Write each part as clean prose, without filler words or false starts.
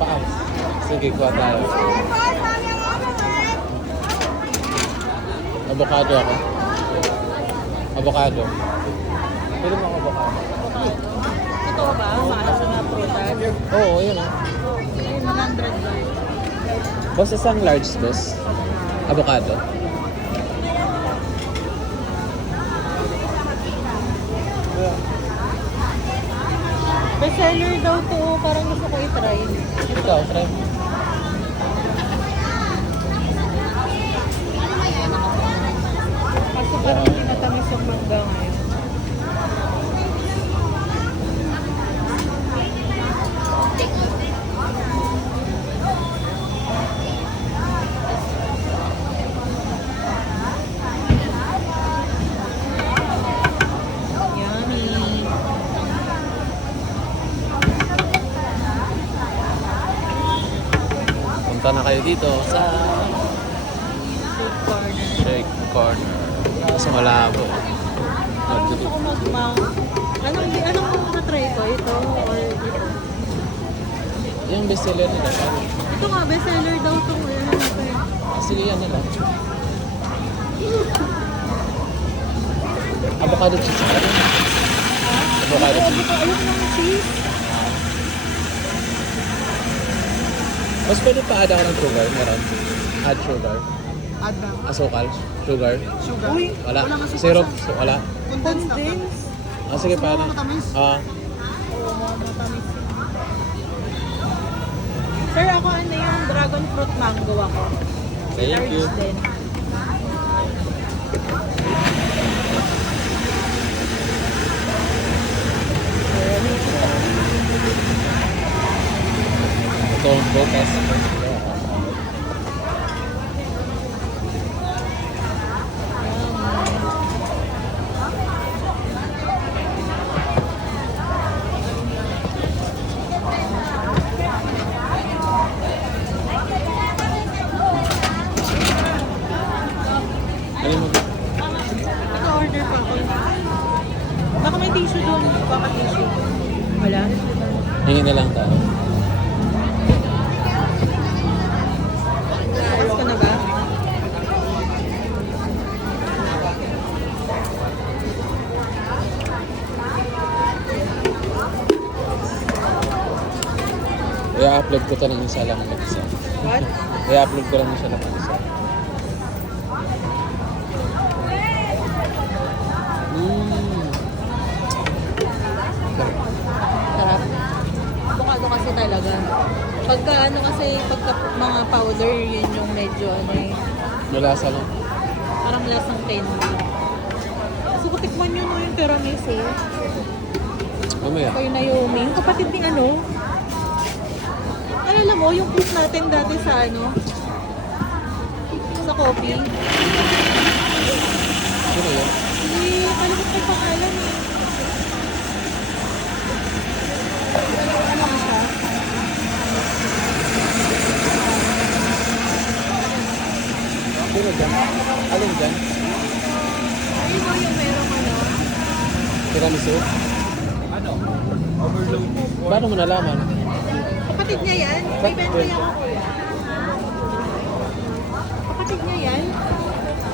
Paas. Sige, kuha tayo. Avocado ako. Avocado. Pwede mo ako avocado. Ito ba? Maasa na prutas? Oo, yun ah. Ayun, 100 ba? Boss, isang large, boss. Avocado. Bestseller daw to. Parang gusto ko i-try. Ikaw, try mo. Kaso parang hindi natamis yung mangga ngayon. Yummy. Punta na kayo dito sa Shake corner. Shake Corner. Kaso malabo. Parang gusto ko mag-mang. Anong na-try ko? Ito or ito? Yung bestseller nila. Ito nga, bestseller daw itong ano ito eh. Sige, yan nila. Avocado cheese. Avocado cheese. Ayun lang cheese. Mas pwede pa add ako ng sugar. Meron. Add sugar. Add na. Asukal. Sugar. Sugar. Uy, Wala. Walang asukal Syrup. siya. Wala. Condensed na. condense. Sige, Gusto mo paano? matamis? Ah. Oo, matamis. Sir, ako ano yung dragon fruit mango ako. Thank Large you. din. Ito ang bukas. Ano mo? Naka-order pa ako. Baka may tissue doon. Baka tissue. Wala? Hingin na lang tayo. Ayos ka na ba? I-upload ko to ng isa lang mag-isa. What? I-upload ko lang isa lang mag-isa. Sarap. Avocado kasi talaga. Pagka ano kasi, pagka mga powder, yun yung medyo ano eh. Malasa lang. Parang lasang candy. Gusto ko tikman yun, no, yung tiramisu. Mamaya. Kay Naomi. Yung kapatid ni ano. Alala mo, yung quiz natin dati sa ano. Sa coffee. Sino yun? Hindi, kalimut ko yung pangalan eh. Ano nga siya? Sino dyan? Alin dyan? Ayun mo yung merong ano. Tiramisu? Ano? Overload. Paano mo nalaman? Kapatid niya yan? May bento yan ako kuya. Kapatid niya yan?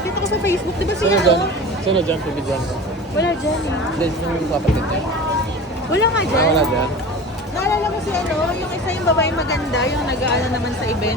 Kita ko sa Facebook. Di ba siya Sino dyan? ano? Sino dyan? Pibigyan ko. Wala dyan eh. Hindi, sino yung kapatid niya? Wala nga dyan. Wala dyan. Naalala mo si ano, yung isa yung babae maganda, yung nag-aala naman sa event.